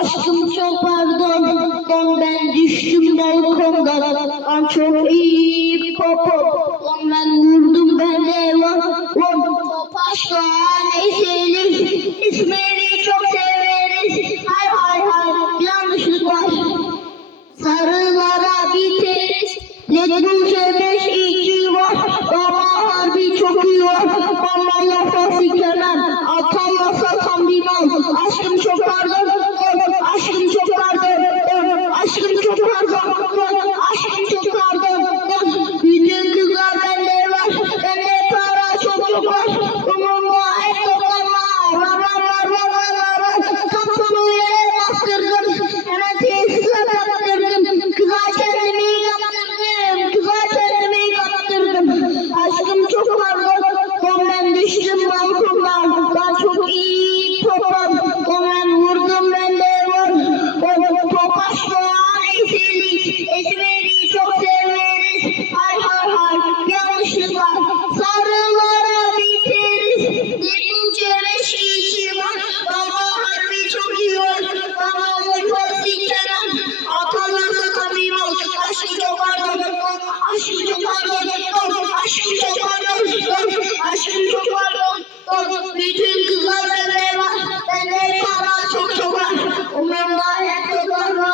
Aşkım çok pardon, ben düştüm balkondan. An çok iyi popom, ben vurdum ben de top aşkın eseri, İsmini çok severiz. Hay hay hay, yanlışlık var. Sarılara biteriz, ne duşe 5-2 var. Baba harbi çok iyi var, baba yapsa sikemem, atamasa tam bir mal. Aşkım çok pardon, aşkım çok pardon, aşkım çok pardon, aşkım çok pardon. Bütün kızlar bende var, bende para çok var. Umurumda hep toplanma, var. Kapsamı yere bastırdım, hemen tesisle kaptırdım. Kıza kendimi kaptırdım. Aşkım çok pardon, ben düştüm balkondan. Ben çok iyi popom, ben vurdum ben de var. Top aşkın eseri çok severiz. Hay hay hay, yanlışlık var. Sarılara biteriz, ne duşe 5-2 var. Baba harbi çok iyi var, baba yapsa sikemem, atamasa tam bir mal. Aşkım çok pardon, aşkım çok pardon, aşkım çok pardon, aşkım çok pardon. Bütün kızlar bende var, bende para çok var. Umurumda hep kızlar var.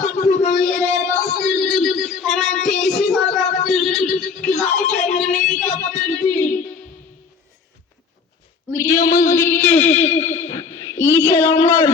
Kapımı yere bastırdım, hemen tesis kaptırdım. Kıza kendimi kaptırdım. Videomuz bitti. İyi selamlar.